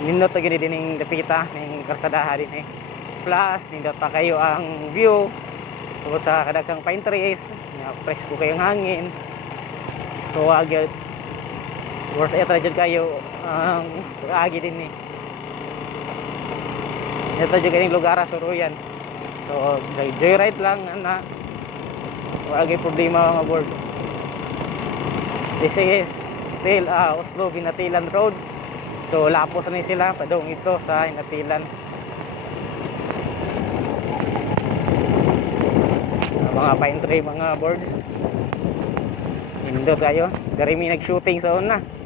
nindot na gini din yung dapita ng karsadaha din eh. Plus nindot pa kayo ang view tungkol sa kadagang pine trees nga presko kayong hangin. So agad worth it ra jud kayo ang agi din eh. Ito jud kaning lugar sa Suruyan. So joyride lang na wala gyud problema mga boards. This is still Oslo Binatilan Road. So lapos na sila padong ito sa Inatilan. Mga pine tree mga boards. Indot kayo. Dari mi nag-shooting sa una.